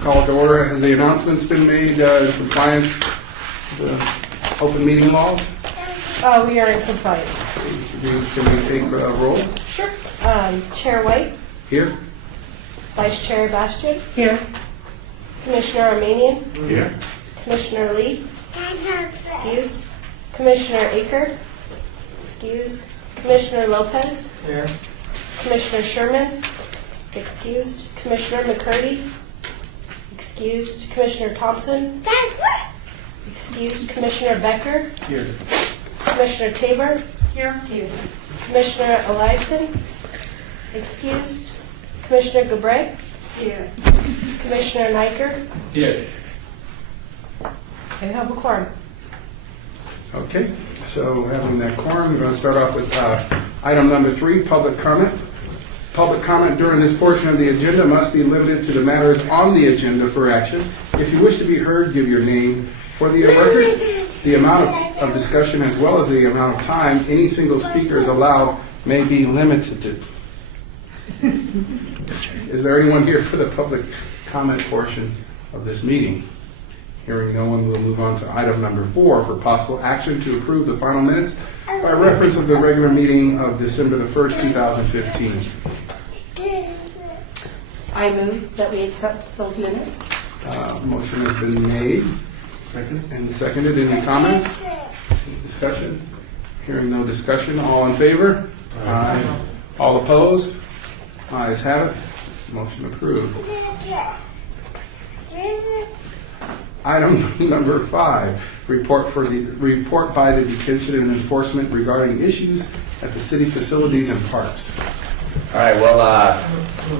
Call to order. Has the announcements been made in compliance with the open meeting laws? We are in compliance. Can we take a roll? Sure. Chair White, Here? Vice Chair Bastian, Here. Commissioner Armenian, Here. Commissioner Lee, excused, Commissioner Aker, excused, Commissioner Lopez, Here. Commissioner Sherman, excused, Commissioner McCurdy, excused, Commissioner Thompson, excused, Commissioner Becker, Here. Commissioner Tabor, Here. Commissioner Eliason, excused, Commissioner Gabray, Here. Commissioner Niker. Here. I have a quorum. Okay, so having that quorum, we're going to start off with item number 3, public comment. Public comment during this portion of the agenda must be limited to the matters on the agenda for action. If you wish to be heard, give your name for the record. The amount of discussion as well as the amount of time any single speaker is allowed may be limited to. Is there anyone here for the public comment portion of this meeting? Hearing no one, we'll move on to item number 4 for possible action to approve the final minutes by reference of the regular meeting of December the 1st, 2015. I move that we accept those minutes. Motion has been made. Second. And seconded. Any comments? Any discussion? Hearing no discussion. All in favor? Aye. All opposed? Ayes have it. Motion approved. Item number 5, report by the Detention and Enforcement regarding issues at the city facilities and parks. All right, well,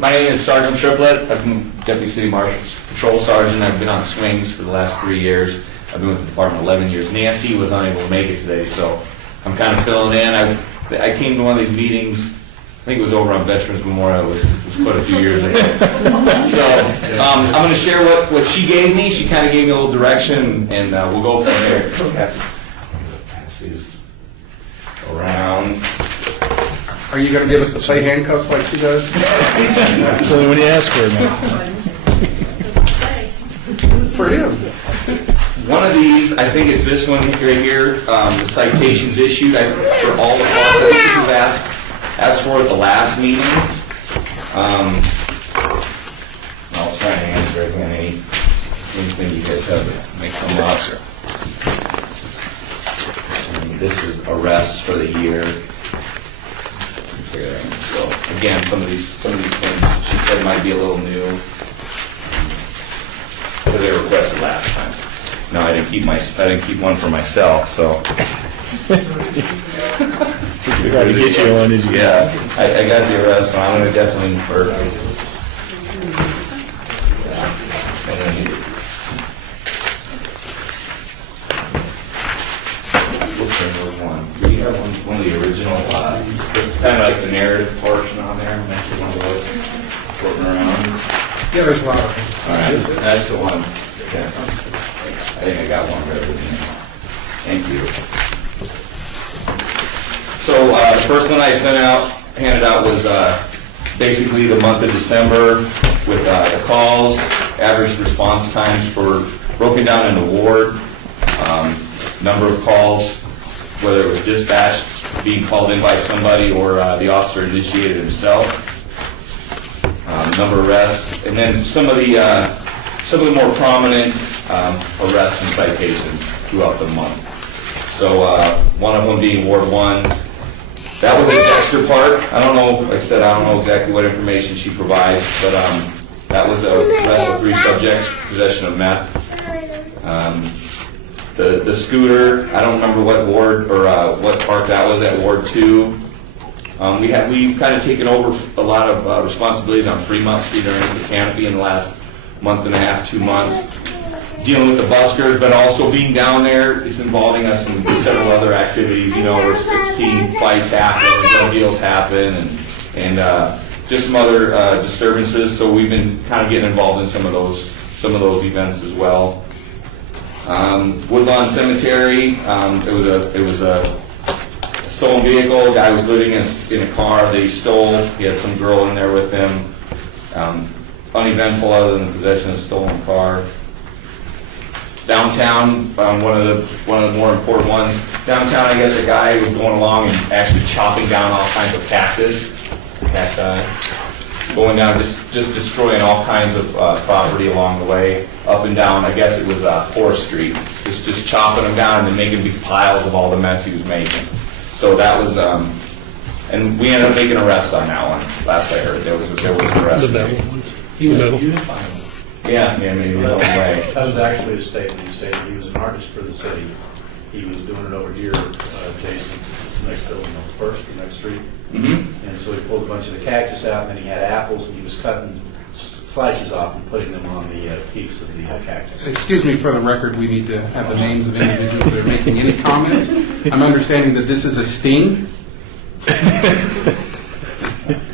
my name is Sergeant Triplett. I've been Deputy City Marshal's Patrol Sergeant. I've been on swings for the last 3 years. I've been with the department 11 years. Nancy was unable to make it today, so I'm kind of filling in. I came to one of these meetings, I think it was over on Veterans Memorial. It was quite a few years ago. So I'm going to share what she gave me. She kind of gave me a little direction, and we'll go from there. Pass these around. Are you going to give us the play handcuffs like she does? It's only when you ask for it, man. For him. One of these, I think it's this one right here, the citations issued for all the calls that this was asked for at the last meeting. I'll try and answer again anything you guys have to make some up. This is arrests for the year. So again, some of these things she said might be a little new because they requested last time. No, I didn't keep one for myself, so. We tried to get you one, did you? Yeah, I got the arrest, so I'm going to definitely infer. And then which one? Do you have one of the original? It's kind of like the narrative portion on there. Mention one of those floating around. Yeah, there's a lot of them. All right, that's the one. Okay. I think I got one right. Thank you. So the first one I handed out was basically the month of December with the calls, average response times broken down into ward, number of calls, whether it was dispatched, being called in by somebody, or the officer initiated himself, number of arrests, and then some of the more prominent arrests and citations throughout the month. So one of them being Ward 1. That was a Dexter Park. I don't know, like I said, I don't know exactly what information she provides, but that was a arrest of 3 subjects, possession of meth. The scooter, I don't remember what ward or what park that was at, Ward 2. We've kind of taken over a lot of responsibilities on Fremont Street underneath the canopy in the last month and a half, 2 months. Dealing with the buskers, but also being down there, it's involving us in several other activities. You know, we're seeing fights happen, drug deals happen, and just some other disturbances. So we've been kind of getting involved in some of those events as well. Woodlawn Cemetery, it was a stolen vehicle. Guy was living in a car that he stole. He had some girl in there with him. Uneventful other than the possession of a stolen car. Downtown, one of the more important ones. Downtown, I guess a guy was going along and actually chopping down all kinds of cactus. Going down, just destroying all kinds of property along the way, up and down. I guess it was 4th Street. Just chopping them down and then making big piles of all the mess he was making. So that was, and we ended up making arrests on that one. Last I heard, there was an arrest. He was Metal. unifying. Yeah, maybe his own way. That was actually his statement. He stated he was an artist for the city. He was doing it over here, Jason, it's the next building on First, the next street. Mm-hmm. And so he pulled a bunch of the cactus out, and then he had apples, and he was cutting slices off and putting them on the peaks of the cactus. Excuse me, for the record, we need to have the names of individuals that are making any comments. I'm understanding that this is a sting.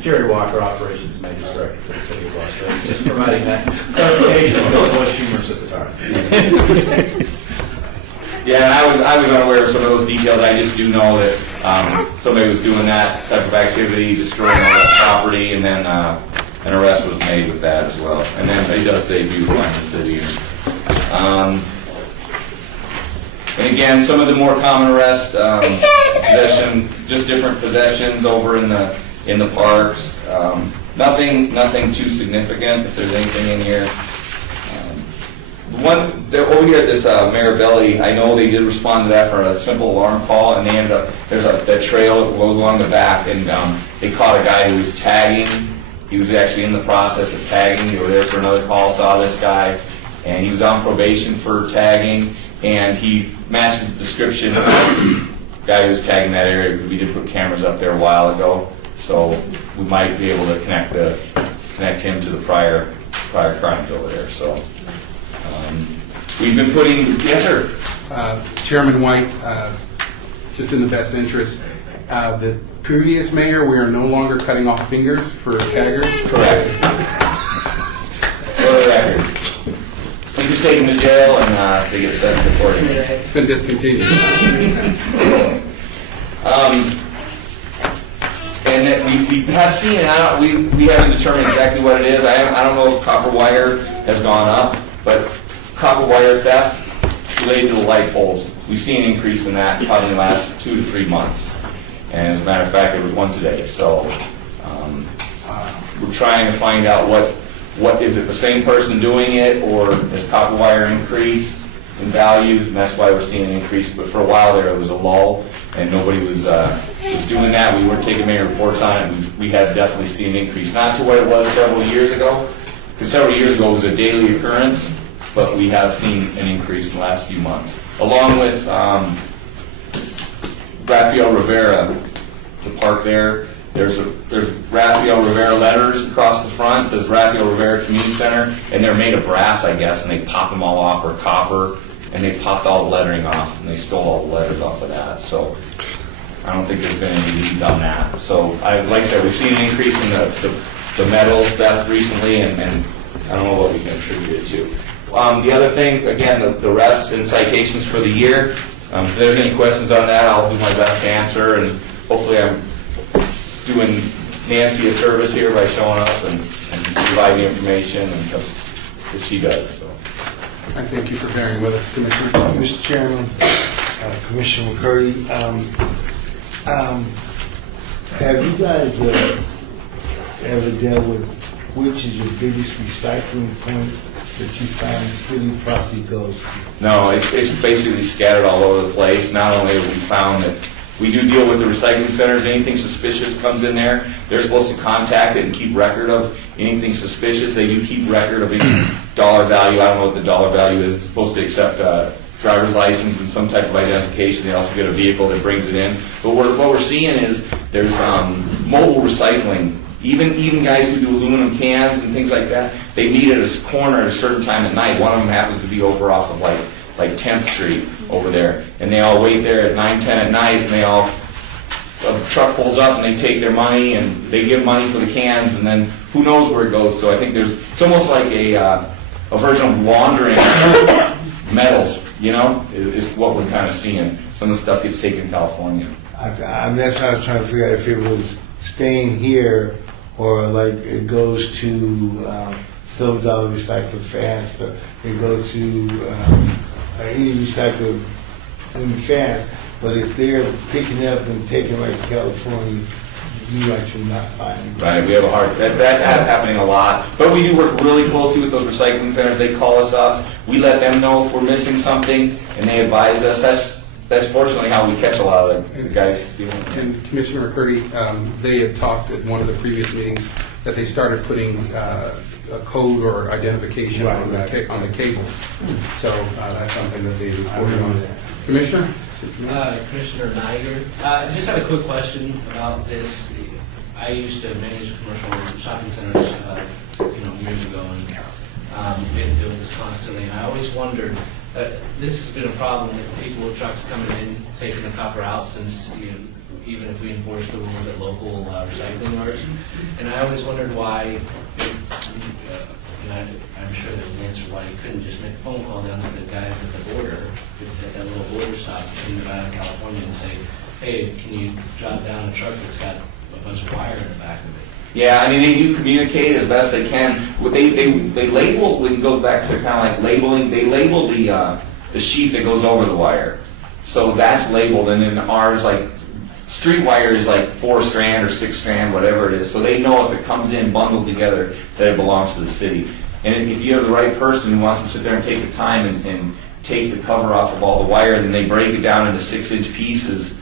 Jerry Walker, Operations Maintenance Director for the city of Las Vegas, just providing that clarification of what was humorous at the time. Yeah, I was unaware of some of those details. I just do know that somebody was doing that type of activity, destroying all that property, and then an arrest was made with that as well. And then he does say beautifying the city. And again, some of the more common arrests, possession, just different possessions over in the parks. Nothing too significant. If there's anything in here. Over here at this Marabelli, I know they did respond to that for a simple alarm call, and they ended up, there's that trail that goes along the back, and they caught a guy who was tagging. He was actually in the process of tagging. They were there for another call, saw this guy, and he was on probation for tagging, and he matched the description of the guy who was tagging that area, because we did put cameras up there a while ago, so we might be able to connect him to the prior crimes over there. So we've been putting, yes sir. Chairman White, just in the best interest, the previous mayor, we are no longer cutting off fingers for taggers. Correct. For the record. We just take them to jail and they get sent to court. It's been discontinued. And that we have seen it. We haven't determined exactly what it is. I don't know if copper wire has gone up, but copper wire theft related to the light poles. We've seen an increase in that probably in the last 2 to 3 months. And as a matter of fact, there was one today. So we're trying to find out what is it the same person doing it, or has copper wire increased in values, and that's why we're seeing an increase. But for a while there, it was a lull, and nobody was doing that. We weren't taking many reports on it. We had definitely seen an increase, not to what it was several years ago, because several years ago it was a daily occurrence, but we have seen an increase in the last few months. Along with Rafael Rivera, the park there, there's Rafael Rivera letters across the front. It says Rafael Rivera Community Center, and they're made of brass, I guess, and they pop them all off, or copper, and they popped all the lettering off, and they stole all the letters off of that. So I don't think there's been any leads on that. So like I said, we've seen an increase in the metal theft recently, and I don't know what we can attribute it to. The other thing, again, the arrests and citations for the year. If there's any questions on that, I'll do my best to answer, and hopefully I'm doing Nancy a service here by showing up and providing information that she does. So. I thank you for bearing with us, Commissioner. Mr. Chairman, Commissioner McCurdy, have you guys ever dealt with which is your biggest recycling point that you find city property goes to? No, it's basically scattered all over the place. Not only have we found that we do deal with the recycling centers, anything suspicious comes in there, they're supposed to contact it and keep record of anything suspicious. They do keep record of any dollar value. I don't know what the dollar value is. It's supposed to accept driver's license and some type of identification. They also get a vehicle that brings it in. But what we're seeing is there's mobile recycling. Even guys who do aluminum cans and things like that, they meet at a corner at a certain time at night. One of them happens to be over off of like 10th Street over there, and they all wait there at 9, 10 at night, and a truck pulls up and they take their money and they give money for the cans, and then who knows where it goes. So I think it's almost like a version of laundering metals, is what we're kind of seeing. Some of the stuff gets taken in California. That's how I was trying to figure out if it was staying here or like it goes to Silver Dollar Recycle Fast or it goes to any recycle fast. But if they're picking up and taking right to California, you actually not finding. Right, we have a hard, that happening a lot. But we do work really closely with those recycling centers. They call us up. We let them know if we're missing something, and they advise us. That's fortunately how we catch a lot of the guys stealing. And Commissioner McCurdy, they had talked at one of the previous meetings that they started putting a code or identification on the cables. So that's something that they reported on. Commissioner? Commissioner Niger. I just had a quick question about this. I used to manage commercial shopping centers, years ago, and we had to deal with this constantly. And I always wondered, this has been a problem with people with trucks coming in, taking the copper out, since even if we enforce the rules at local recycling yards. And I always wondered why. I'm sure there's an answer why you couldn't just make a phone call down to the guys at the border, at that little border stop in Nevada and California, and say, hey, can you drop down a truck that's got a bunch of wire in the back of it? Yeah, I mean, they do communicate as best they can. They label, it goes back to kind of like labeling, they label the sheath that goes over the wire. So that's labeled, and then ours, like, street wire is like 4 strand or 6 strand, whatever it is. So they know if it comes in bundled together that it belongs to the city. And if you have the right person who wants to sit there and take the time and take the cover off of all the wire, then they break it down into 6-inch pieces,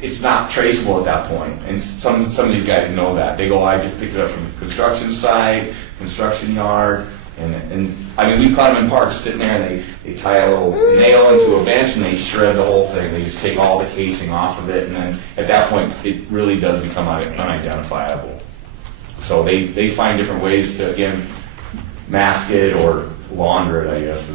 it's not traceable at that point. And some of these guys know that. They go, I just picked it up from the construction site, construction yard. And I mean, we've caught them in parks sitting there, and they tie a little nail into a bench and they shred the whole thing. They just take all the casing off of it, and then at that point, it really does become unidentifiable. So they find different ways to, again, mask it or launder it, I guess.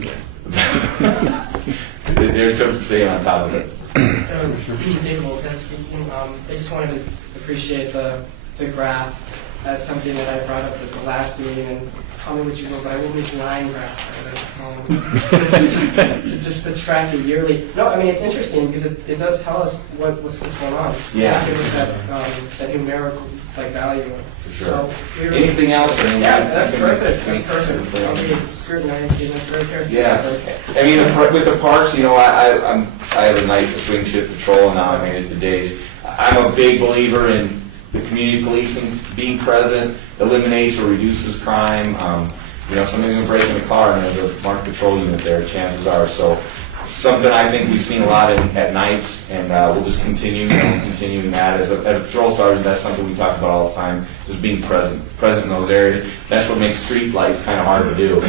They're just staying on top of it. Dave Volka speaking. I just wanted to appreciate the graph. That's something that I brought up at the last meeting, and tell me what you go, but I will make line graphs just to track it yearly. No, I mean, it's interesting because it does tell us what's going on. Yeah. It gives us that numerical value. For sure. So Anything else? Yeah, that's perfect. That's perfect. I'll be scrutinizing this very carefully. Yeah. I mean, with the parks, I have a night swing shift patrol, and now I made it to days. I'm a big believer in the community policing, being present, eliminates or reduces crime. Somebody's going to break in the car and there's a marked patrol unit there, chances are. So something I think we've seen a lot at nights, and we'll just continuing that. As a patrol sergeant, that's something we talk about all the time, just being present in those areas. That's what makes street lights kind of hard to do.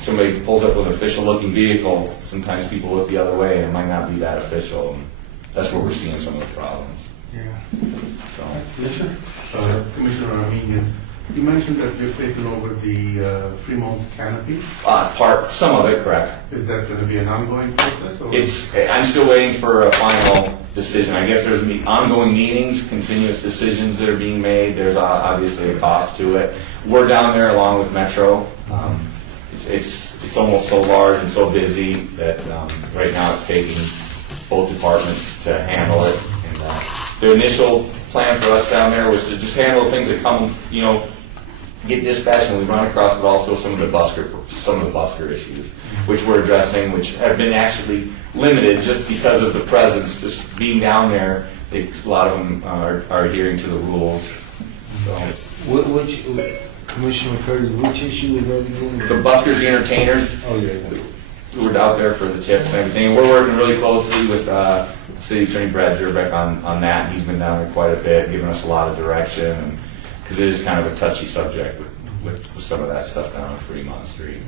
Somebody pulls up with an official-looking vehicle, sometimes people look the other way, and it might not be that official. And that's where we're seeing some of the problems. Yeah. So. Commissioner Armenian, you mentioned that you've taken over the Fremont canopy. Some of it, correct. Is that going to be an ongoing process? Or? I'm still waiting for a final decision. I guess there's ongoing meetings, continuous decisions that are being made. There's obviously a cost to it. We're down there along with Metro. It's almost so large and so busy that right now it's taking both departments to handle it. And the initial plan for us down there was to just handle things that come, get dispatched and we run across, but also some of the busker issues, which we're addressing, which have been actually limited just because of the presence, just being down there. A lot of them are adhering to the rules. So, Which Commissioner McCurdy, which issue was that again? the buskers, the entertainers, Oh yeah. who were out there for the tips and everything. We're working really closely with City Attorney Brad Jerbeck on that. He's been down there quite a bit, giving us a lot of direction, because it is kind of a touchy subject with some of that stuff down on Fremont Street.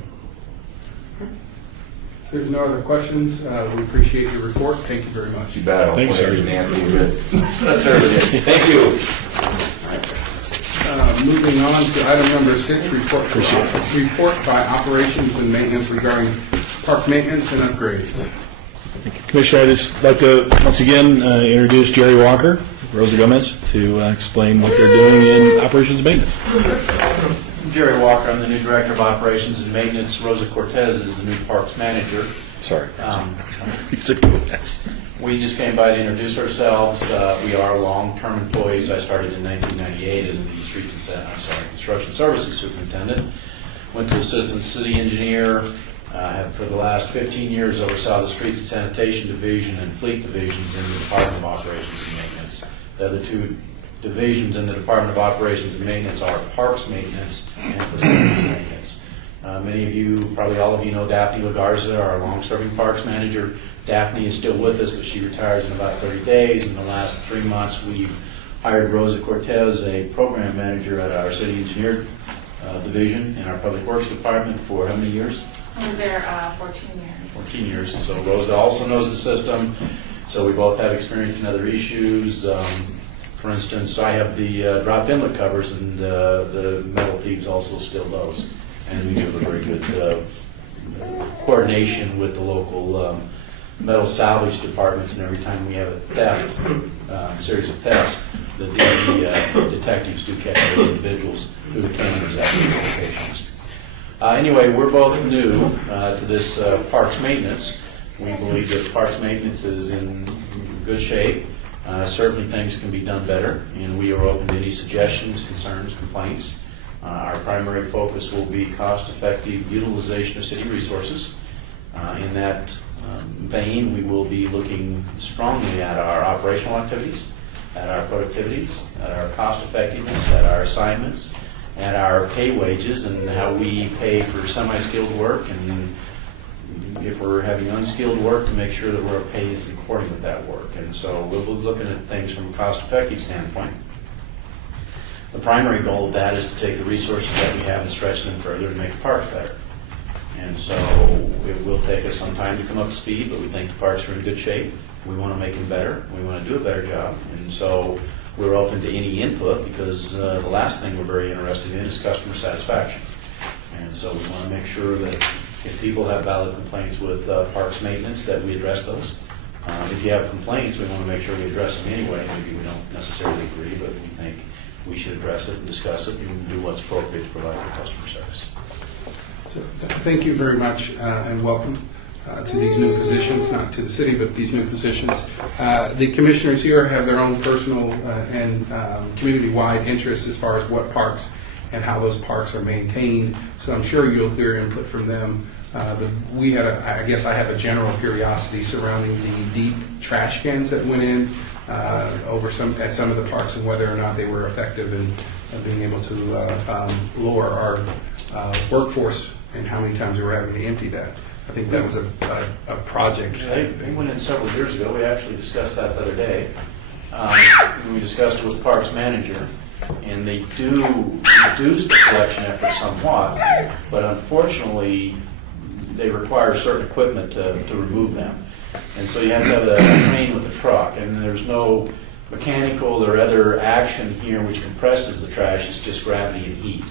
If there's no other questions, we appreciate your report. Thank you very much. You bet. Thank you, Sergeant. Nancy, you're good. Thank you. Moving on to item number 6, report by operations and maintenance regarding park maintenance and upgrades. Commissioner, I'd just like to once again introduce Jerry Walker, Rosa Gomez, to explain what they're doing in operations and maintenance. Jerry Walker, I'm the new Director of Operations and Maintenance. Rosa Cortez is the new Parks Manager. Sorry. Um, It's a Gomez. We just came by to introduce ourselves. We are long-term employees. I started in 1998 as the construction services superintendent. Went to assistant city engineer. For the last 15 years, oversaw the streets and sanitation division and fleet divisions in the Department of Operations and Maintenance. The other two divisions in the Department of Operations and Maintenance are parks maintenance and facilities maintenance. Many of you, probably all of you, know Daphne LaGarza, our long-serving parks manager. Daphne is still with us, but she retires in about 30 days. In the last 3 months, we've hired Rosa Cortez, a program manager at our city engineer division in our public works department for how many years? I was there 14 years. 14 years. And so Rosa also knows the system. So we both have experience in other issues. For instance, I have the drop inlet covers, and the metal thieves also steal those. And we do have a very good coordination with the local metal salvage departments, and every time we have a theft, series of thefts, the detectives do catch those individuals through the cameras at these locations. Anyway, we're both new to this parks maintenance. We believe that parks maintenance is in good shape. Certainly things can be done better, and we are open to any suggestions, concerns, complaints. Our primary focus will be cost-effective utilization of city resources. In that vein, we will be looking strongly at our operational activities, at our productivities, at our cost effectiveness, at our assignments, at our pay wages, and how we pay for semi-skilled work, and if we're having unskilled work, to make sure that our pay is according with that work. And so we'll be looking at things from a cost-effective standpoint. The primary goal of that is to take the resources that we have and stretch them further and make the parks better. And so it will take us some time to come up to speed, but we think the parks are in good shape. We want to make them better. We want to do a better job. And so we're open to any input, because the last thing we're very interested in is customer satisfaction. And so we want to make sure that if people have valid complaints with parks maintenance, that we address those. If you have complaints, we want to make sure we address them anyway. Maybe we don't necessarily agree, but we think we should address it and discuss it and do what's appropriate to provide for customer service. So, thank you very much, and welcome to these new positions, not to the city, but these new positions. The commissioners here have their own personal and community-wide interests as far as what parks and how those parks are maintained. So I'm sure you'll hear input from them. But we had, I guess I have a general curiosity surrounding the deep trash cans that went in at some of the parks, and whether or not they were effective in being able to lower our workforce, and how many times we were having to empty that. I think that was a project. They went in several years ago. We actually discussed that the other day. We discussed it with the parks manager, and they do reduce the collection effort somewhat, but unfortunately, they require certain equipment to remove them. And so you have to have a crane with a truck, and there's no mechanical or other action here which compresses the trash. It's just gravity and heat.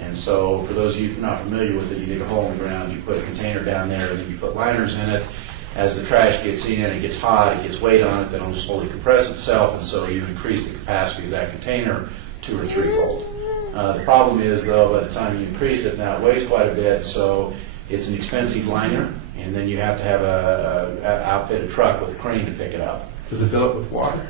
And so for those of you who are not familiar with it, you dig a hole in the ground, you put a container down there, and then you put liners in it. As the trash gets in, it gets hot, it gets weight on it, then it'll slowly compress itself, and so you increase the capacity of that container 2 or 3-fold. The problem is, though, by the time you increase it, now it weighs quite a bit, so it's an expensive liner, and then you have to have outfit a truck with a crane to pick it up. Does it fill up with water?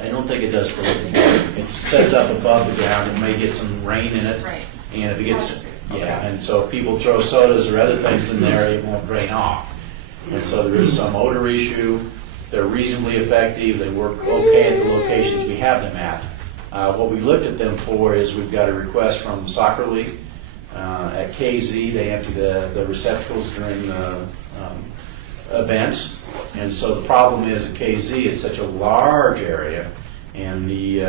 I don't think it does for liquid water. It sets up above the ground. It may get some rain in it, Right. and if it gets, and so if people throw sodas or other things in there, it won't drain off. And so there is some odor issue. They're reasonably effective. They work okay at the locations we have them at. What we looked at them for is we've got a request from the soccer league. At KZ, they empty the receptacles during the events. And so the problem is at KZ, it's such a large area, and the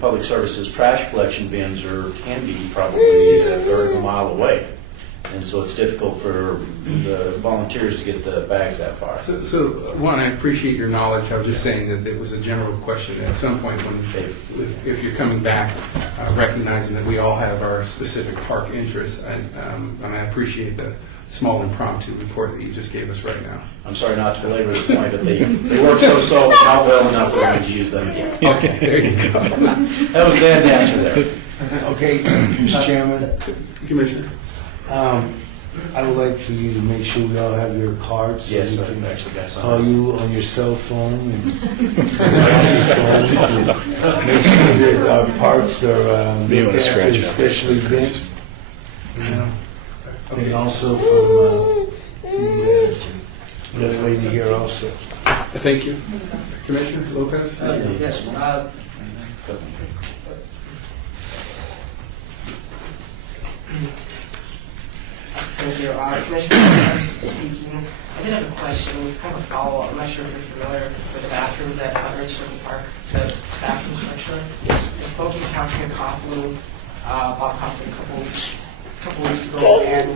Public Services trash collection bins can be probably a third of a mile away. And so it's difficult for the volunteers to get the bags that far. So one, I appreciate your knowledge. I was just saying that it was a general question. At some point, if you're coming back, recognizing that we all have our specific park interests, and I appreciate the small impromptu report that you just gave us right now. I'm sorry not to belabor the point, but they work so not well enough we're going to use them again. Okay, there you go. That was the answer there. Okay, Mr. Chairman, Commissioner. I would like for you to make sure we all have your cards. So Yes, we I've can actually got some. call you on your cell phone and make sure that our parks are Be able to scratch it. special events. You know, and also from the young lady here also. Thank you. Commissioner Lopez? Yes, thank you. Commissioner Lopez speaking. I did have a question, kind of a follow-up. I'm not sure if you're familiar with the bathrooms at Ridge Circle Park, the bathroom structure. I spoke to Councilman Coughlin, Bob Coughlin, a couple weeks ago, and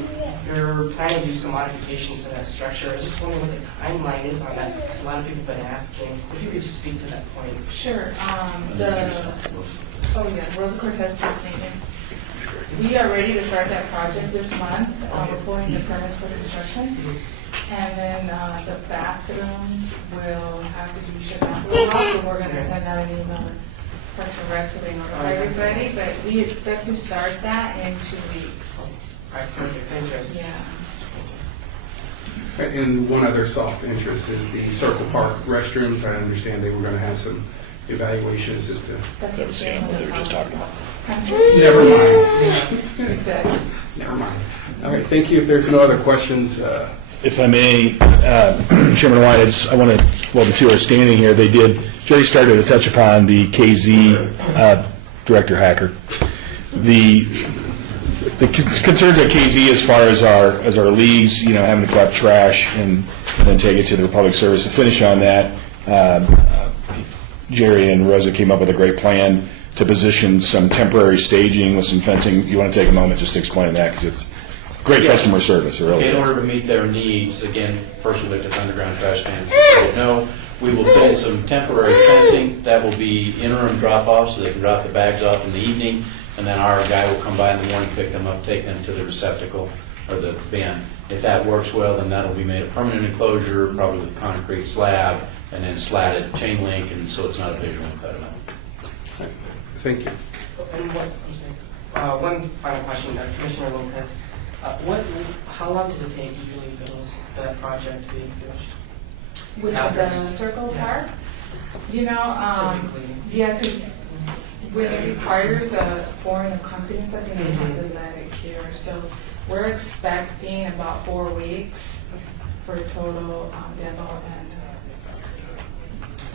you're planning to do some modifications to that structure. I was just wondering what the timeline is on that, because a lot of people have been asking. If you could just speak to that point. Sure. Rosa Cortez Parks Maintenance. We are ready to start that project this month. We're pulling the permits for construction. And then the bathrooms will have to be shut down for a while, so we're going to send out an email to Parks and Rec so they notify everybody. But we expect to start that in 2 weeks. All right, perfect. Thank you. Yeah. And one other soft interest is the Circle Park restrooms. I understand they were going to have some evaluations as to... That's That was Sam, what they were just talking about. Never mind. Exactly. Never mind. All right, thank you. If there's no other questions, If I may, Chairman White, I want to, well, the two are standing here. Jerry started to touch upon the KZ Director Hacker. The concerns at KZ as far as our leagues, having to collect trash and then take it to the Republic Service. To finish on that, Jerry and Rosa came up with a great plan to position some temporary staging with some fencing. You want to take a moment just to explain that, because it's great customer service, it really In is. order to meet their needs, again, first we looked at underground trash cans. No, we will put in some temporary fencing. That will be interim drop-off, so they can drop the bags off in the evening, and then our guy will come by in the morning, pick them up, take them to the receptacle or the bin. If that works well, then that'll be made a permanent enclosure, probably with concrete slab, and then slatted chain link, and so it's not a visual impediment. thank you. And one final question, Commissioner Lopez. How long does it take usually for that project to be finished? Which of the Circle Park? Typically. Yeah, because when it requires pouring of concrete and stuff, you have to let it cure. So we're expecting about 4 weeks for total demo and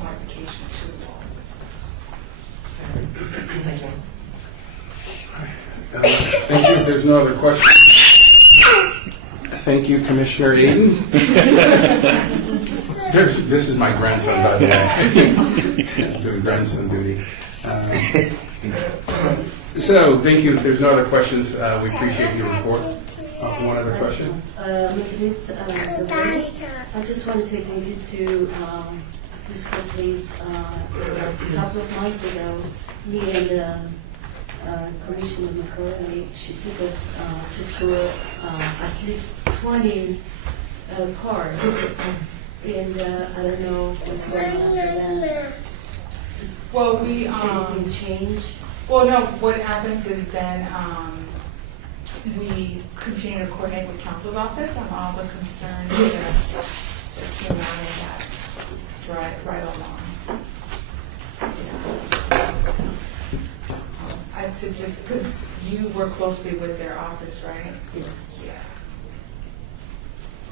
modification to the wall. Thank you. Thank you. If there's no other questions. Thank you, Commissioner Aiden. This is my grandson, by the way. Doing grandson duty. So, thank you. If there's no other questions, we appreciate your report. One other question. Ms. Smith, I just want to say thank you to Ms. Cortez. A couple of months ago, me and Commissioner McCurley, she took us to tour at least 20 parks, and I don't know what's going on with that. Well, Has anything changed? Well, no, what happens is then we continue to coordinate with council's office on all the concerns that came out of that right along. I'd suggest, because you work closely with their office, right? Yes. Yeah.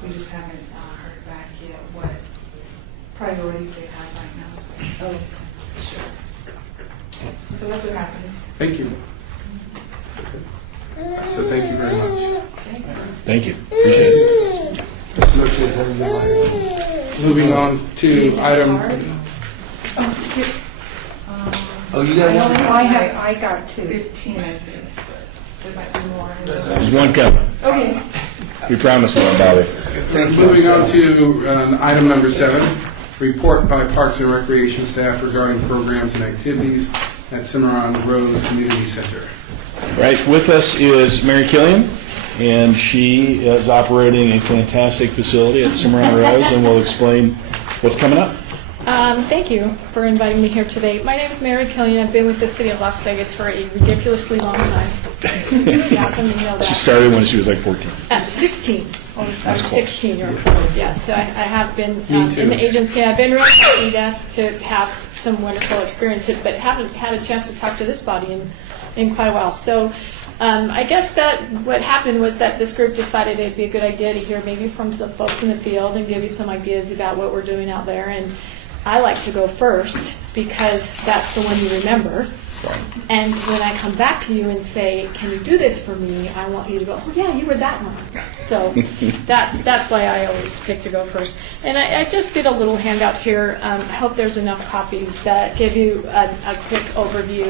We just haven't heard back yet what priorities they have right now, so. Oh, Sure. So that's what happens. Thank you. So, thank you very much. Thank you. Appreciate it. Moving on to item. Oh, you got one? I got 2. 15, I think. There might be more. There's one coming. Okay. We promise we won't bother. Thank you. Moving on to item number 7, report by Parks and Recreation staff regarding programs and activities at Cimarron Rose Community Center. Right, with us is Mary Killian, and she is operating a fantastic facility at Cimarron Rose, and will explain what's coming up. Thank you for inviting me here today. My name is Mary Killian. I've been with the City of Las Vegas for a ridiculously long time. Yeah, from the email She that. started when she was like 14. 16. I was That's close. 16 year old. Yeah, so I have been Me too. in the agency. I've been really lucky to have some wonderful experiences, but haven't had a chance to talk to this body in quite a while. So I guess that what happened was that this group decided it'd be a good idea to hear maybe from some folks in the field and give you some ideas about what we're doing out there. And I like to go first because that's the one you remember. And when I come back to you and say, can you do this for me, I want you to go, oh yeah, you were that one. So that's why I always pick to go first. And I just did a little handout here. I hope there's enough copies that give you a quick overview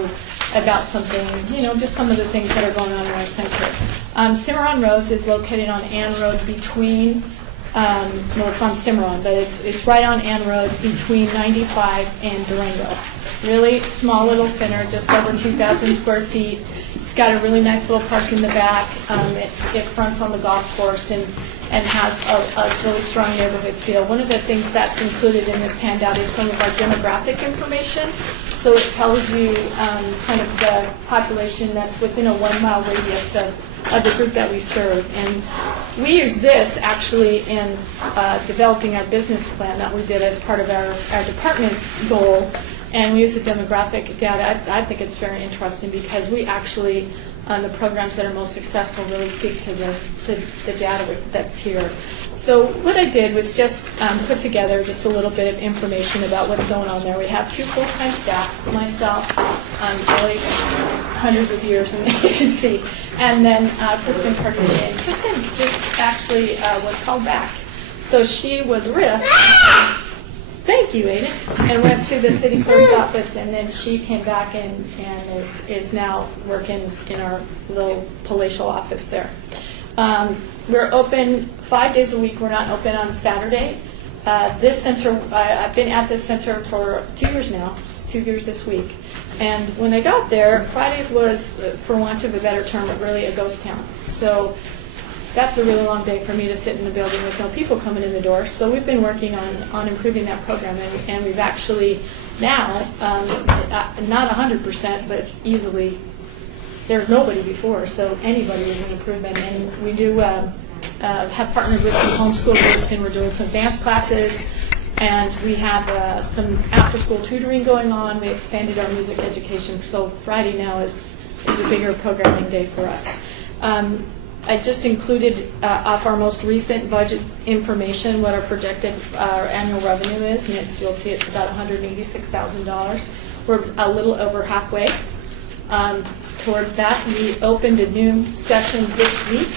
about something, just some of the things that are going on in our center. Cimarron Rose is located on Ann Road between, it's on Cimarron, but it's right on Ann Road between 95 and Durango. Really small little center, just over 2,000 square feet. It's got a really nice little park in the back. It fronts on the golf course and has a really strong neighborhood feel. One of the things that's included in this handout is some of our demographic information. So it tells you kind of the population that's within a 1 mile radius of the group that we serve. And we use this actually in developing our business plan that we did as part of our department's goal. And we use the demographic data. I think it's very interesting because we actually, the programs that are most successful really speak to the data that's here. So what I did was just put together just a little bit of information about what's going on there. We have 2 full-time staff, myself, really hundreds of years in the agency, and then Kristen Carter. And Kristen just actually was called back. So she was riffed. Thank you, Aiden. And went to the city clerk's office, and then she came back and is now working in our little palatial office there. We're open 5 days a week. We're not open on Saturday. This center, I've been at this center for 2 years now, 2 years this week. And when I got there, Fridays was, for want of a better term, really a ghost town. So that's a really long day for me to sit in the building with no people coming in the door. So we've been working on improving that program, and we've actually now, not 100%, but easily, there's nobody before, so anybody is an improvement. And we do have partnered with some homeschool groups, and we're doing some dance classes, and we have some after-school tutoring going on. We expanded our music education, so Friday now is a bigger programming day for us. I just included off our most recent budget information what our projected annual revenue is, and you'll see it's about $186,000. We're a little over halfway towards that. We opened a new session this week.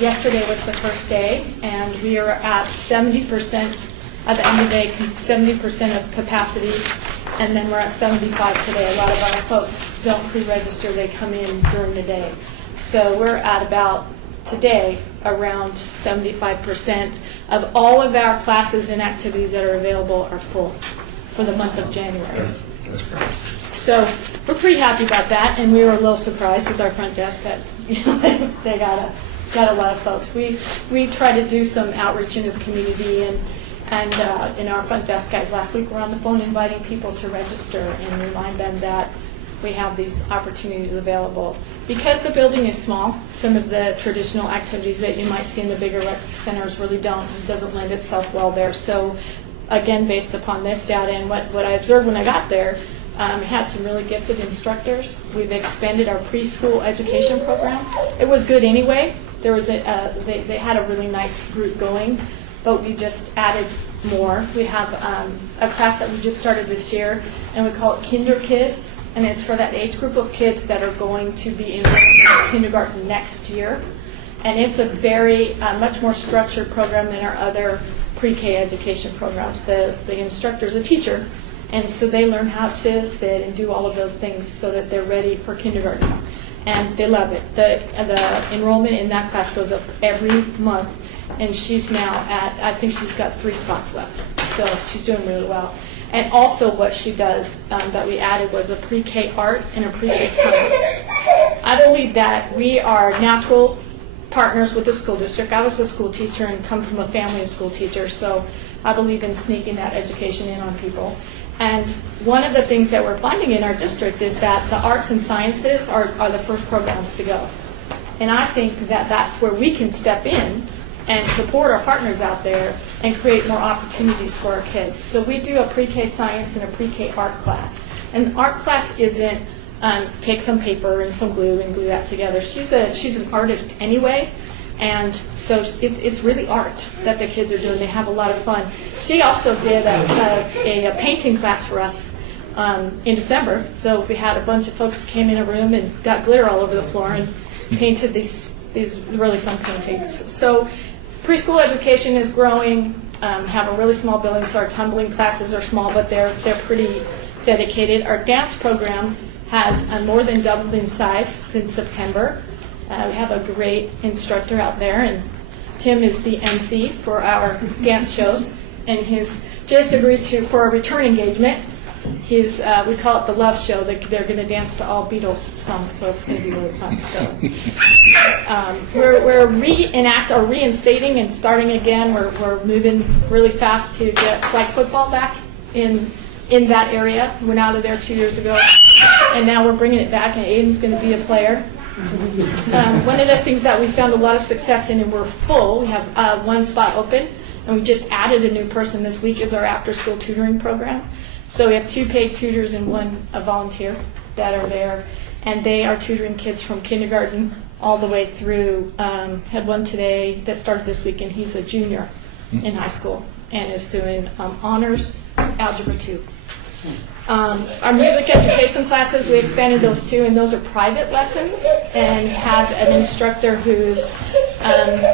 Yesterday was the first day, and we are at 70% at the end of the day, 70% of capacity, and then we're at 75 today. A lot of our folks don't pre-register; they come in during the day. So we're at about, today, around 75% of all of our classes and activities that are available are full for the month of January. That's great. So we're pretty happy about that, and we were a little surprised with our front desk that they got a lot of folks. We try to do some outreach into the community, and in our front desk guys last week were on the phone inviting people to register and remind them that we have these opportunities available. Because the building is small, some of the traditional activities that you might see in the bigger rec centers really doesn't lend itself well there. So again, based upon this data and what I observed when I got there, we had some really gifted instructors. We've expanded our preschool education program. It was good anyway. There was they had a really nice group going, but we just added more. We have a class that we just started this year, and we call it Kinder Kids. And it's for that age group of kids that are going to be in kindergarten next year. And it's a very much more structured program than our other pre-K education programs. The instructor is a teacher, and so they learn how to sit and do all of those things so that they're ready for kindergarten. And they love it. The enrollment in that class goes up every month, and she's now at, I think she's got 3 spots left. So she's doing really well. And also what she does that we added was a pre-K art and a pre-K science. I believe that we are natural partners with the school district. I was a school teacher and come from a family of school teachers, so I believe in sneaking that education in on people. And one of the things that we're finding in our district is that the arts and sciences are the first programs to go. And I think that that's where we can step in and support our partners out there and create more opportunities for our kids. So we do a pre-K science and a pre-K art class. And art class isn't take some paper and some glue and glue that together. She's an artist anyway, and so it's really art that the kids are doing. They have a lot of fun. She also did a painting class for us in December. So we had a bunch of folks came in a room and got glitter all over the floor and painted these really fun paintings. So preschool education is growing. Have a really small building, so our tumbling classes are small, but they're pretty dedicated. Our dance program has more than doubled in size since September. We have a great instructor out there, and Tim is the MC for our dance shows, and he's just agreed for a return engagement. We call it the Love Show. They're going to dance to all Beatles songs, so it's going to be really fun. So we're reinstating and starting again. We're moving really fast to get flag football back in that area. We went out of there 2 years ago, and now we're bringing it back, and Aiden's going to be a player. One of the things that we found a lot of success in, and we're full, we have one spot open, and we just added a new person this week, is our after-school tutoring program. So we have 2 paid tutors and 1 a volunteer that are there, and they are tutoring kids from kindergarten all the way through. Had one today that started this week, and he's a junior in high school and is doing honors algebra 2. Our music education classes, we expanded those too, and those are private lessons, and have an instructor who's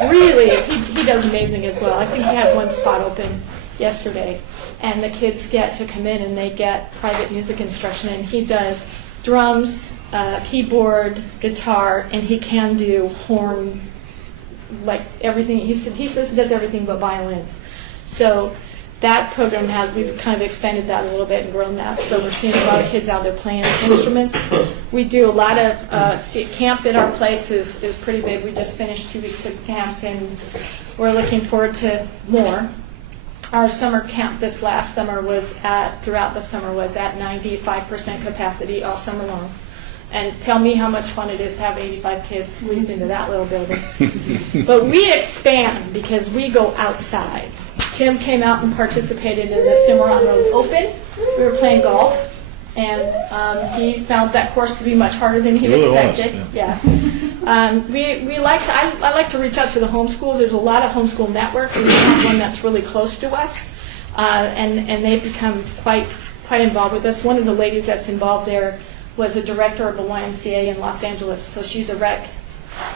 really, he does amazing as well. I think he had 1 spot open yesterday, and the kids get to come in and they get private music instruction, and he does drums, keyboard, guitar, and he can do horn, like everything. He says he does everything but violins. So that program we've kind of expanded that a little bit and grown that. So we're seeing a lot of kids out there playing instruments. We do a lot of camp at our place is pretty big. We just finished 2 weeks of camp, and we're looking forward to more. Our summer camp this last summer throughout the summer was at 95% capacity all summer long. And tell me how much fun it is to have 85 kids squeezed into that little building. But we expand because we go outside. Tim came out and participated in the Cimarron Rose Open. We were playing golf, and he found that course to be much harder than he'd expected. Yeah. I like to reach out to the homeschools. There's a lot of homeschool networks. We have one that's really close to us, and they've become quite involved with us. One of the ladies that's involved there was a director of a YMCA in Los Angeles, so she's a rec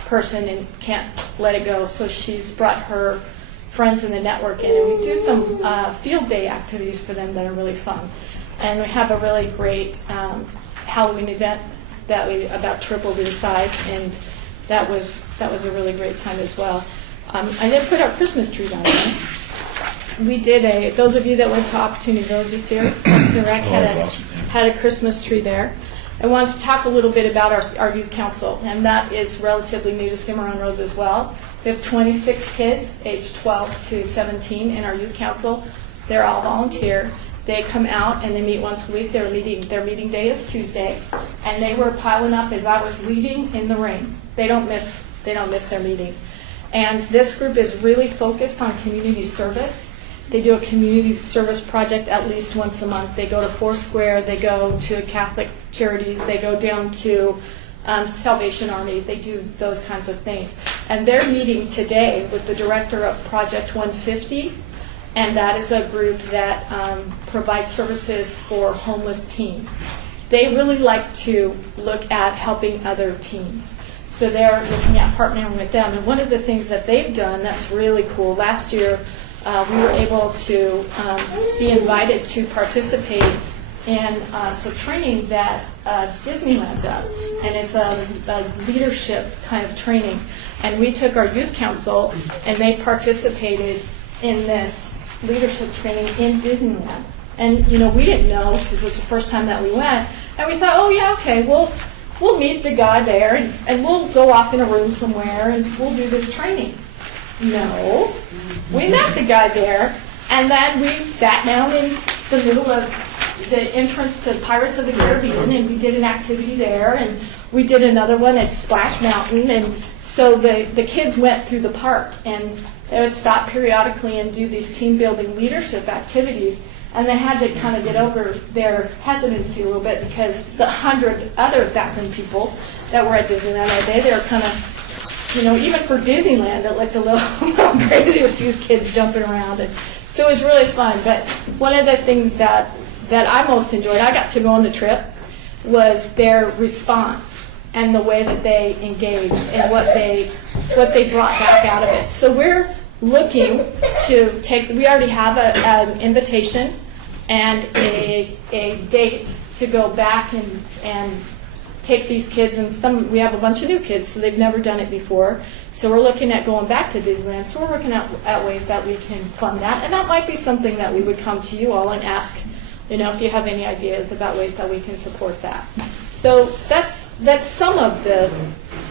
person and can't let it go. So she's brought her friends in the network in, and we do some field day activities for them that are really fun. And we have a really great Halloween event that we about tripled in size, and that was a really great time as well. I did put our Christmas trees on there. We did those of you that went to Opportunity Village this year, Parks and Rec had a Christmas tree there. I wanted to talk a little bit about our youth council, and that is relatively new to Cimarron Rose as well. We have 26 kids, aged 12 to 17, in our youth council. They're all volunteer. They come out and they meet once a week. Their meeting day is Tuesday, and they were piling up as I was leaving in the rain. They don't miss their meeting. And this group is really focused on community service. They do a community service project at least once a month. They go to Foursquare, they go to Catholic Charities, they go down to Salvation Army. They do those kinds of things. And they're meeting today with the director of Project 150, and that is a group that provides services for homeless teens. They really like to look at helping other teens. So they're looking at partnering with them. And one of the things that they've done that's really cool, last year we were able to be invited to participate in some training that Disneyland does. And it's a leadership kind of training. And we took our youth council, and they participated in this leadership training in Disneyland. And, we didn't know, because it was the first time that we went. And we thought, oh, yeah, okay, we'll meet the guy there, and we'll go off in a room somewhere, and we'll do this training. No. We met the guy there, and then we sat down in the middle of the entrance to Pirates of the Caribbean, and we did an activity there, and we did another one at Splash Mountain, and so the kids went through the park, and they would stop periodically and do these team-building leadership activities, and they had to kind of get over their hesitancy a little bit because the 100,000 people that were at Disneyland that day, they were kind of, even for Disneyland, it looked a little crazy to see these kids jumping around. And so it was really fun. But one of the things that I most enjoyed, I got to go on the trip, was their response and the way that they engaged and what they brought back out of it. So we're looking to we already have an invitation and a date to go back and take these kids, and we have a bunch of new kids, so they've never done it before. So we're looking at going back to Disneyland. So we're looking at ways that we can fund that, and that might be something that we would come to you all and ask, if you have any ideas about ways that we can support that. So that's some of the,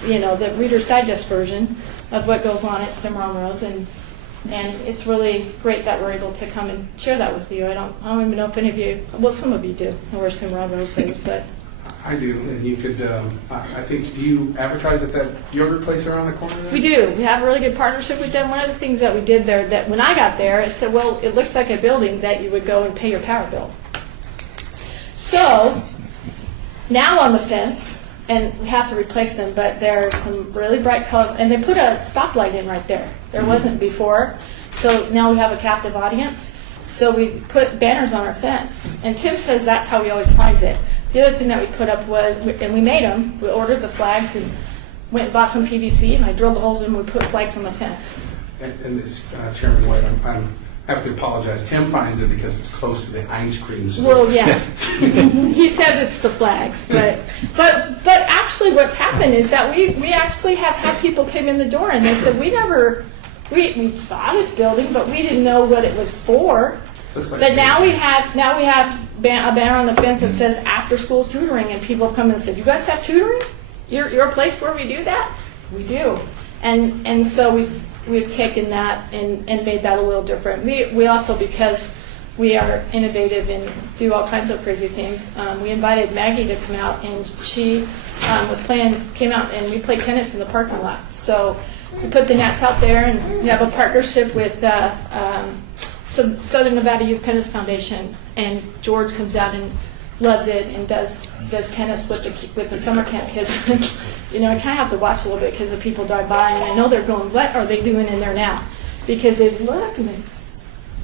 the Reader's Digest version of what goes on at Cimarron Rose, and it's really great that we're able to come and share that with you. I don't even know if any of you, well, some of you do know where Cimarron Rose is, but. I do, and you could, I think, do you advertise at that yogurt place around the corner there? We do. We have a really good partnership with them. One of the things that we did there, that when I got there, I said, well, it looks like a building that you would go and pay your power bill. So now on the fence, and we have to replace them, but there's some really bright color, and they put a stoplight in right there. There wasn't before, so now we have a captive audience. So we put banners on our fence, and Tim says that's how he always finds it. The other thing that we put up was, and we made them, we ordered the flags and went and bought some PVC, and I drilled the holes in and we put flags on the fence. And this, Chairman White, I have to apologize. Tim finds it because it's close to the ice cream store. Well, yeah. He says it's the flags, but actually what's happened is that we actually have had people come in the door and they said, we saw this building, but we didn't know what it was for. Like but now we have a banner on the fence that says after school tutoring, and people have come and said, you guys have tutoring? You're a place where we do that? We do. And so we've taken that and made that a little different. We also, because we are innovative and do all kinds of crazy things, we invited Maggie to come out, and she came out and we played tennis in the parking lot. So we put the nets out there, and we have a partnership with Southern Nevada Youth Tennis Foundation, and George comes out and loves it and does tennis with the summer camp kids. I kind of have to watch a little bit because the people drive by, and I know they're going, what are they doing in there now? Because they look and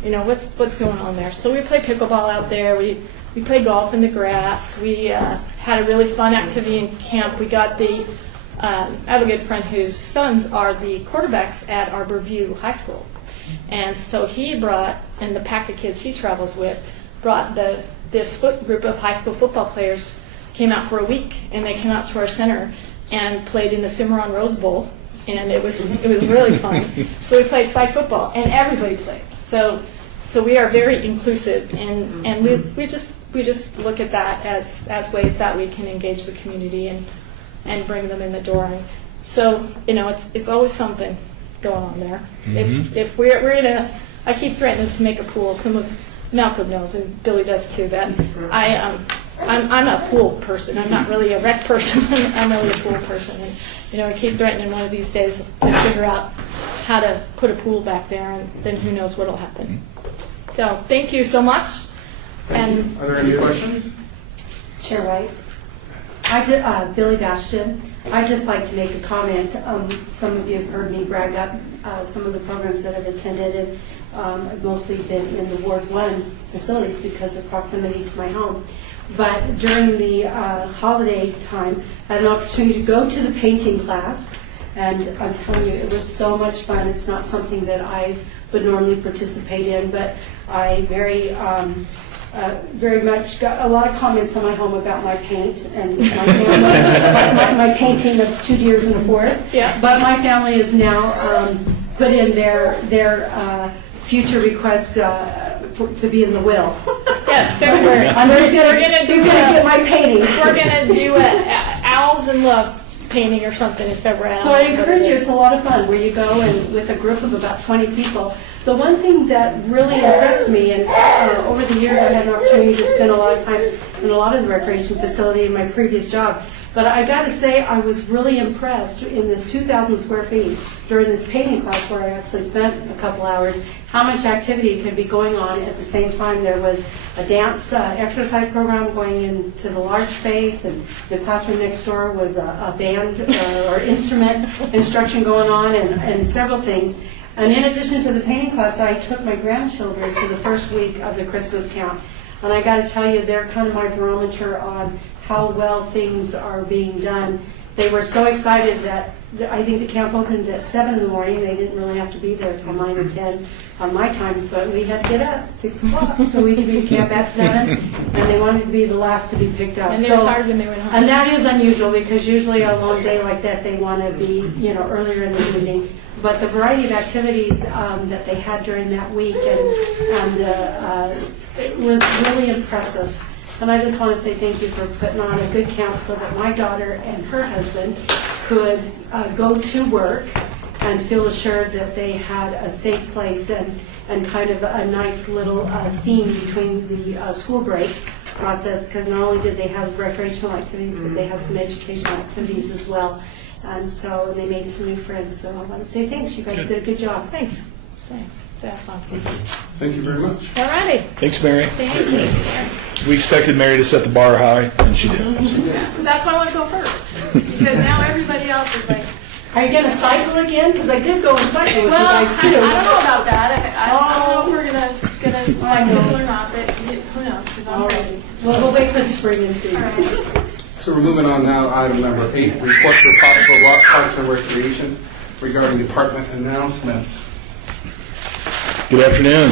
they, what's going on there. So we play pickleball out there. We play golf in the grass. We had a really fun activity in camp. We got I have a good friend whose sons are the quarterbacks at Arborview High School. And so he brought, and the pack of kids he travels with, brought this group of high school football players, came out for a week, and they came out to our center and played in the Cimarron Rose Bowl, and it was really fun. So we played flag football, and everybody played. So we are very inclusive, and we just look at that as ways that we can engage the community and bring them in the door. And so it's always something going on there. If we're gonna, I keep threatening to make a pool. Some of Malcolm knows, and Billy does too, that I'm a pool person. I'm not really a rec person. I'm really a pool person. And I keep threatening one of these days to figure out how to put a pool back there, and then who knows what'll happen. So thank you so much. Thank you. Are there any questions? Chair White, Billy Bastion. I'd just like to make a comment. Some of you have heard me brag up some of the programs that I've attended, and I've mostly been in the Ward 1 facilities because of proximity to my home. But during the holiday time, I had an opportunity to go to the painting class, and I'm telling you, it was so much fun. It's not something that I would normally participate in, but I very much got a lot of comments on my home about my paint and my family, my painting of 2 deers in a forest. Yeah. But my family is now put in their future request to be in the will. Yeah, February. And who's going to do get my painting? We're going to do Owls in Love painting or something if ever. So I encourage you, it's a lot of fun where you go and with a group of about 20 people. The one thing that really impressed me, and over the years I had an opportunity to spend a lot of time in a lot of the recreation facility in my previous job, but I got to say I was really impressed in this 2,000 square feet during this painting class where I actually spent a couple hours, how much activity could be going on at the same time. There was a dance exercise program going into the large space, and the classroom next door was a band or instrument instruction going on, and several things. And in addition to the painting class, I took my grandchildren to the first week of the Christmas count. And I got to tell you, they're kind of my barometer on how well things are being done. They were so excited that I think the camp opened at 7 in the morning. They didn't really have to be there until 9 or 10 on my time, but we had to get up at 6 o'clock so we could be at camp at 7, and they wanted to be the last to be picked up. And they were tired when they went home. And that is unusual because usually a long day like that, they want to be, earlier in the evening. But the variety of activities that they had during that week, and it was really impressive. And I just want to say thank you for putting on a good camp so that my daughter and her husband could go to work and feel assured that they had a safe place and kind of a nice little scene between the school break process, because not only did they have recreational activities, but they had some educational activities as well. And so they made some new friends. So I want to say thanks. You guys did a good job. Thanks. That's fun. Thank you very much. All righty. Thanks, Mary. Thank you. We expected Mary to set the bar high, and she did. That's why I want to go first, because now everybody else is like, Are you going to cycle again? Because I did go and cycle with well, you guys too. I don't know about that. I don't know if we're gonna cycle or not, but who knows? Because I'm crazy. Well, we'll wait for the spring and see. So we're moving on now, item number 8, report for possible Parks and Recreation regarding department announcements. Good afternoon.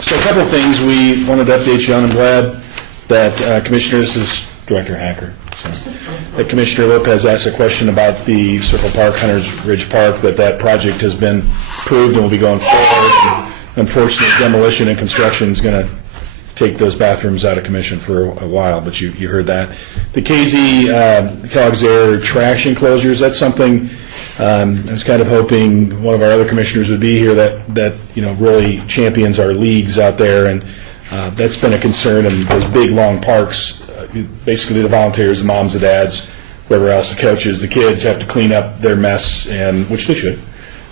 So a couple of things we wanted to update you on. I'm glad that Commissioner, this is Director Hacker, so, that Commissioner Lopez asked a question about the Circle Park, Hunters Ridge Park, that project has been approved and will be going forward. Unfortunately, demolition and construction is going to take those bathrooms out of commission for a while, but you heard that. The KZ Kellogg's Air trash enclosures, that's something I was kind of hoping one of our other commissioners would be here that really champions our leagues out there, and that's been a concern in those big, long parks. Basically, the volunteers, the moms, the dads, whoever else, the coaches, the kids have to clean up their mess, and which they should,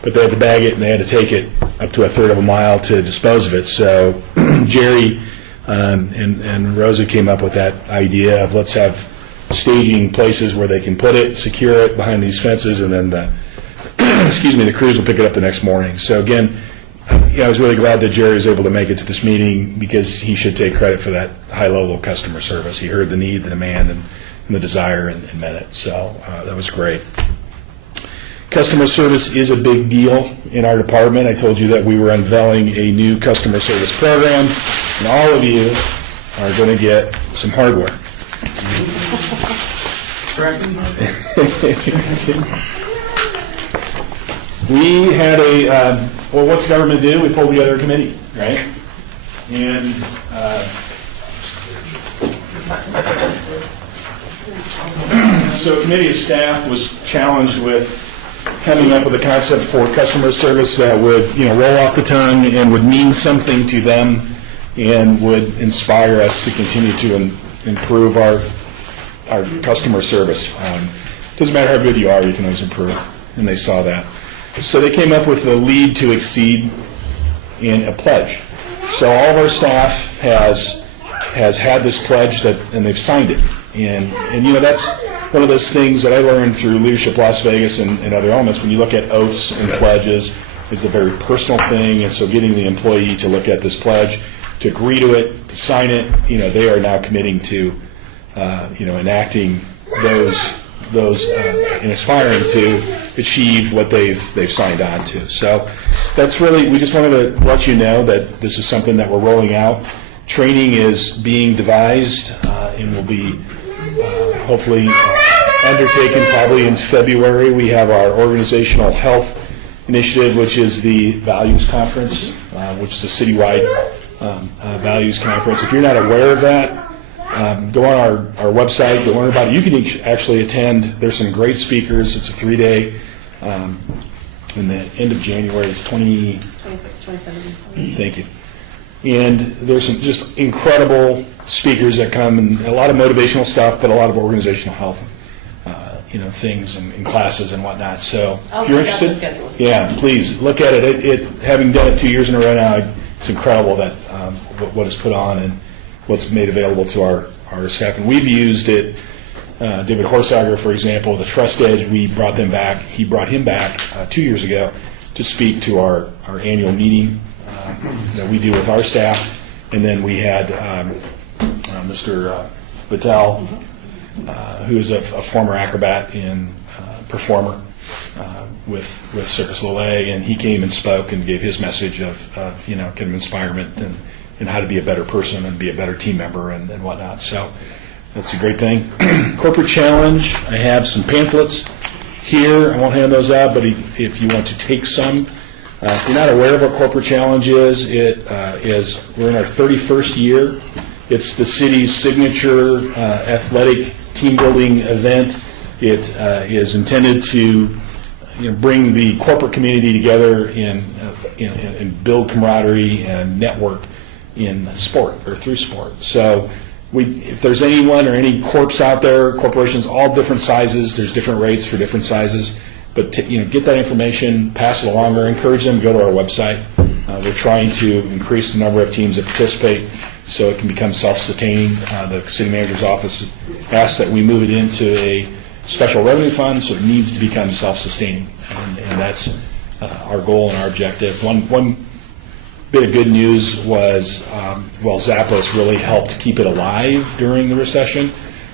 but they had to bag it and they had to take it up to a third of a mile to dispose of it. So Jerry and Rosa came up with that idea of let's have staging places where they can put it, secure it behind these fences, and then the crews will pick it up the next morning. So again, I was really glad that Jerry was able to make it to this meeting because he should take credit for that high level of customer service. He heard the need, the demand, and the desire and met it. So that was great. Customer service is a big deal in our department. I told you that we were unveiling a new customer service program, and all of you are going to get some hardware. We had well, what's government do? We pulled together a committee, right? And so a committee of staff was challenged with coming up with a concept for customer service that would, roll off the tongue and would mean something to them and would inspire us to continue to improve our customer service. Doesn't matter how good you are, you can always improve, and they saw that. So they came up with a lead to exceed in a pledge. So all of our staff has had this pledge and they've signed it. And that's one of those things that I learned through Leadership Las Vegas and other elements. When you look at oaths and pledges, it's a very personal thing, and so getting the employee to look at this pledge, to agree to it, to sign it, they are now committing to, enacting those and aspiring to achieve what they've signed on to. So that's really, we just wanted to let you know that this is something that we're rolling out. Training is being devised and will be hopefully undertaken probably in February. We have our organizational health initiative, which is the Values Conference, which is a citywide values conference. If you're not aware of that, go on our website, go learn about it. You can actually attend. There's some great speakers. It's a 3-day. In the end of January, it's 26, 27. Thank you. And there's some just incredible speakers that come, and a lot of motivational stuff, but a lot of organizational health, things and classes and whatnot. So if you're interested, yeah, please look at it. Having done it 2 years in a row now, it's incredible that what is put on and what's made available to our staff. And we've used it. David Horsager, for example, the Trust Edge, we brought them back. He brought him back 2 years ago to speak to our annual meeting that we do with our staff. And then we had Mr. Vitale, who is a former acrobat and performer with Circus Lillet, and he came and spoke and gave his message of kind of inspirement and how to be a better person and be a better team member and whatnot. So that's a great thing. Corporate Challenge, I have some pamphlets here. I won't hand those out, but if you want to take some, if you're not aware of what Corporate Challenge is, we're in our 31st year. It's the city's signature athletic team building event. It is intended to bring the corporate community together and build camaraderie and network in sport or through sport. So if there's anyone or any corps out there, corporations, all different sizes, there's different rates for different sizes, but get that information, pass it along, or encourage them to go to our website. We're trying to increase the number of teams that participate so it can become self-sustaining. The city manager's office asks that we move it into a special revenue fund, so it needs to become self-sustaining, and that's our goal and our objective. One bit of good news was, Zappos really helped keep it alive during the recession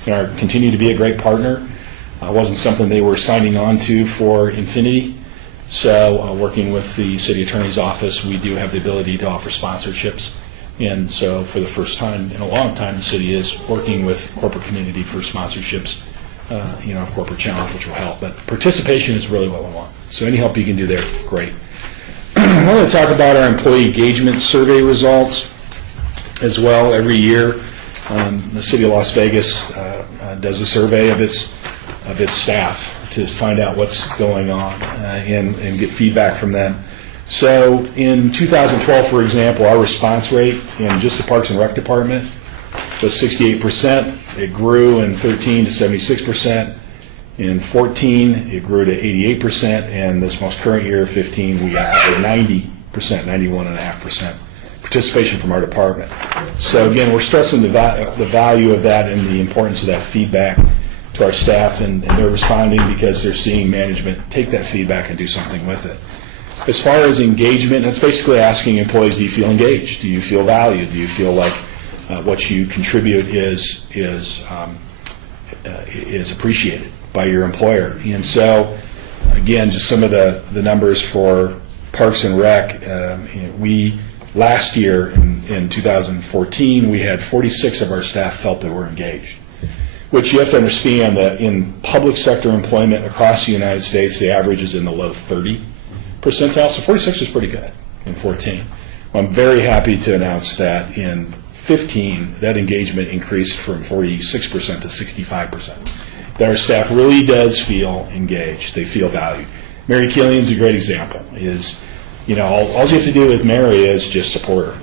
and continue to be a great partner. It wasn't something they were signing on to for infinity. So working with the city attorney's office, we do have the ability to offer sponsorships. And so for the first time in a long time, the city is working with corporate community for sponsorships, of Corporate Challenge, which will help. But participation is really what we want. So any help you can do there, great. I want to talk about our employee engagement survey results as well. Every year, the city of Las Vegas does a survey of its staff to find out what's going on and get feedback from them. So in 2012, for example, our response rate in just the Parks and Rec Department was 68%. It grew in 13 to 76%. In 14, it grew to 88%, and this most current year, 15, we got over 90%, 91.5% participation from our department. So again, we're stressing the value of that and the importance of that feedback to our staff, and they're responding because they're seeing management take that feedback and do something with it. As far as engagement, that's basically asking employees, do you feel engaged? Do you feel valued? Do you feel like what you contribute is appreciated by your employer? And so, again, just some of the numbers for Parks and Rec. Last year in 2014, we had 46 of our staff felt that were engaged, which you have to understand that in public sector employment across the United States, the average is in the low 30 percentile, so 46 is pretty good in 14. Well, I'm very happy to announce that in 15, that engagement increased from 46% to 65%. That our staff really does feel engaged. They feel valued. Mary Killian's a great example. All you have to do with Mary is just support her,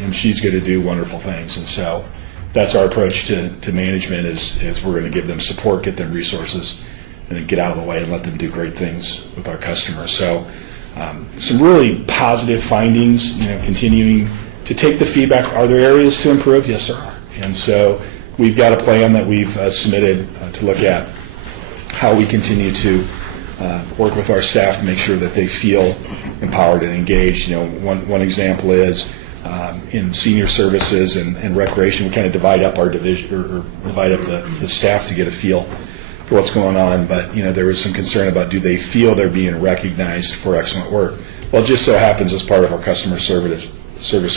and she's going to do wonderful things. And so that's our approach to management is we're going to give them support, get them resources, and then get out of the way and let them do great things with our customers. So some really positive findings, continuing to take the feedback. Are there areas to improve? Yes, there are. And so we've got a plan that we've submitted to look at how we continue to work with our staff to make sure that they feel empowered and engaged. One example is in senior services and recreation, we kind of divide up our division or divide up the staff to get a feel for what's going on. But there was some concern about, do they feel they're being recognized for excellent work? Well, it just so happens as part of our customer service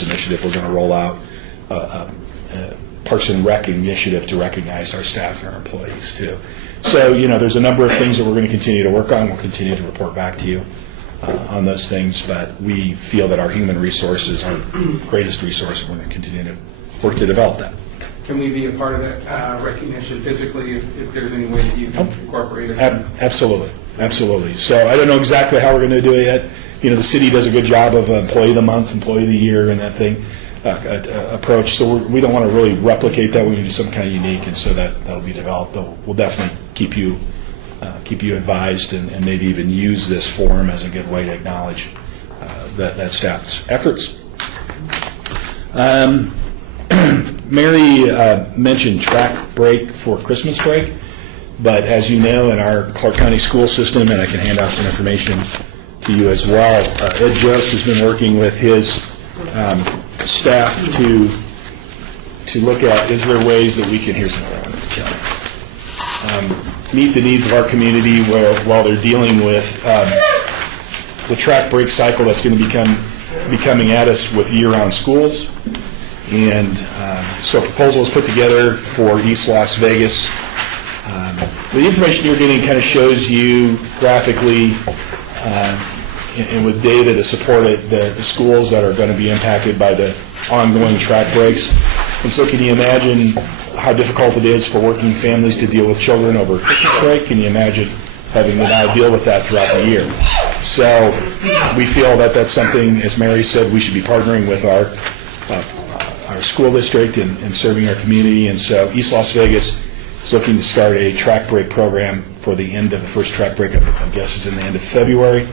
initiative, we're going to roll out a Parks and Rec initiative to recognize our staff and our employees too. So there's a number of things that we're going to continue to work on. We'll continue to report back to you on those things, but we feel that our human resources are our greatest resource, and we're going to continue to work to develop that. Can we be a part of that recognition physically if there's any way that you can incorporate us? Absolutely, absolutely. So I don't know exactly how we're going to do it yet. You know, the city does a good job of Employee of the Month, Employee of the Year, and that thing approach. So we don't want to really replicate that. We want to do something kind of unique, and so that'll be developed. We'll definitely keep you advised, and maybe even use this forum as a good way to acknowledge that staff's efforts. Mary mentioned track break for Christmas break, but as you know, in our Clark County school system, and I can hand out some information to you as well, Ed Jost has been working with his staff to look at, is there ways that we can, here's another one, meet the needs of our community while they're dealing with the track break cycle that's going to be coming at us with year-round schools. And so a proposal was put together for East Las Vegas. The information you're getting kind of shows you graphically and with data to support it, the schools that are going to be impacted by the ongoing track breaks. And so can you imagine how difficult it is for working families to deal with children over Christmas break? Can you imagine having to now deal with that throughout the year? So we feel that that's something, as Mary said, we should be partnering with our school district and serving our community. And so East Las Vegas is looking to start a track break program for the end of the first track break, I guess is in the end of February.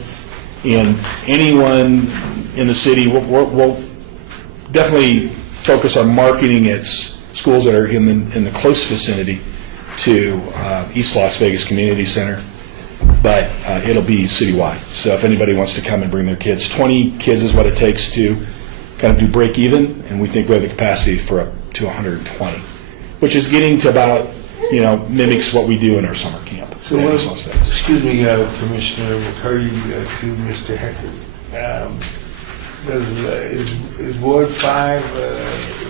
And anyone in the city, we'll definitely focus on marketing its schools that are in the close vicinity to East Las Vegas Community Center, but it'll be citywide. So if anybody wants to come and bring their kids, 20 kids is what it takes to kind of do break even, and we think we have the capacity for up to 120, which is getting to about, mimics what we do in our summer camp. So in Las Vegas. Excuse me, Commissioner McCurdy, to Mr. Hecker. Is Ward 5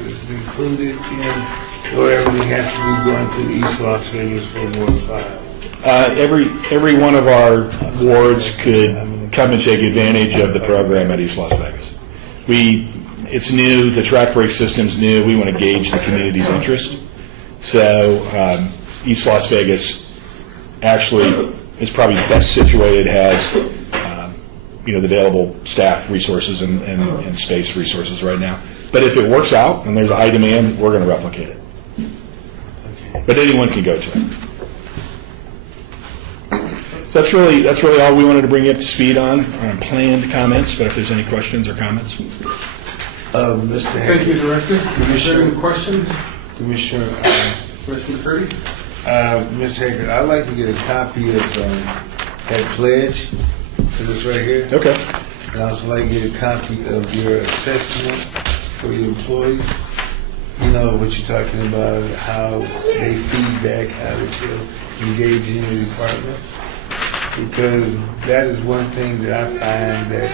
is included in, or everything has to be going through East Las Vegas for Ward 5? Every one of our wards could come and take advantage of the program at East Las Vegas. It's new, the track break system's new, we want to gauge the community's interest. So East Las Vegas actually is probably best situated, has the available staff resources and space resources right now. But if it works out and there's a high demand, we're going to replicate it. Okay. But anyone can go to it. That's really all we wanted to bring you up to speed on planned comments. But if there's any questions or comments, Mr. Hecker. Thank you, Director. Commissioner, any questions? Commissioner McCurdy? Mr. Hager, I'd like to get a copy of that pledge for this right here. Okay. And I'd also like to get a copy of your assessment for your employees. You know what you're talking about, how they feedback, how that you engage in your department. Because that is one thing that I find that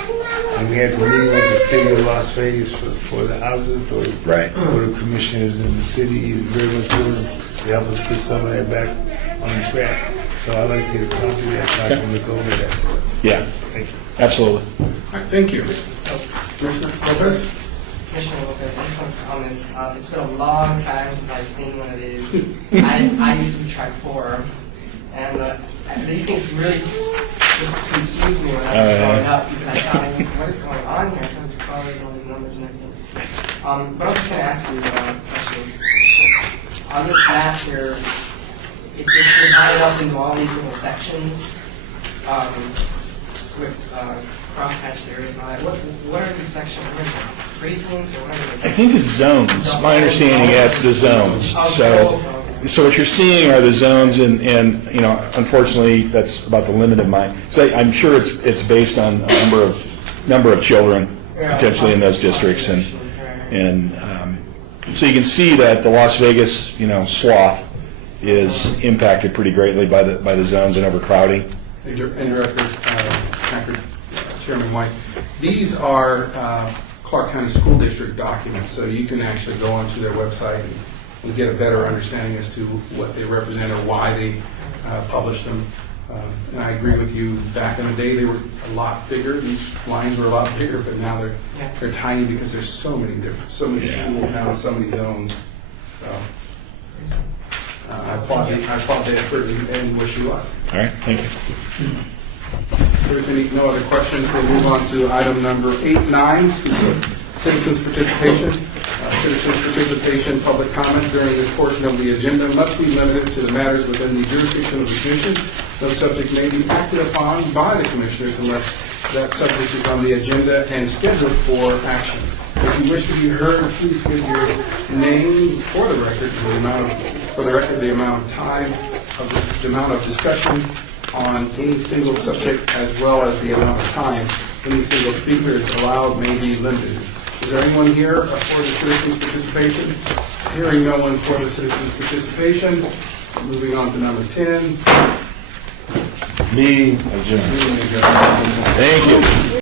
when we had to meet with the city of Las Vegas for the housing authority, right, for the commissioners in the city, is very much willing to help us put some of that back on track. So I'd like to get a copy of that so I can look over that stuff. Yeah. Thank you. Absolutely. All right, thank you. Commissioner Lopez? Commissioner Lopez, I just want to comment. It's been a long time since I've seen one of these. I used to be track 4, and these things really just confused me when I was growing up because I thought, what is going on here? Some of these colors, all these numbers, and everything. But I'm just going to ask you a question. On this map here, it's divided up into all these little sections with cross-hatched areas and all that. What are these sections? What are they? Precincts or what are they? I think it's zones. My understanding, it's the zones. So what you're seeing are the zones, and unfortunately, that's about the limit of mine. So I'm sure it's based on a number of children potentially in those districts, and so you can see that the Las Vegas swath is impacted pretty greatly by the zones and overcrowding. And Director Packard, Chairman White, these are Clark County School District documents, so you can actually go onto their website and get a better understanding as to what they represent or why they publish them. And I agree with you, back in the day they were a lot bigger, these lines were a lot bigger, but now they're tiny because there's so many schools now in so many zones. So I applaud the effort and wish you luck. All right, thank you. If there's no other questions, we'll move on to item number 8-9, citizens participation. Citizens participation, public comment during this portion of the agenda must be limited to the matters within the jurisdiction of the commission. No subject may be acted upon by the commissioners unless that subject is on the agenda and scheduled for action. If you wish to be heard, please give your name for the record, the amount of time, the amount of discussion on any single subject, as well as the amount of time any single speaker is allowed may be limited. Is there anyone here for the citizens participation? Hearing no one for the citizens participation. Moving on to number 10. Meeting adjourned. Meeting adjourned. Thank you.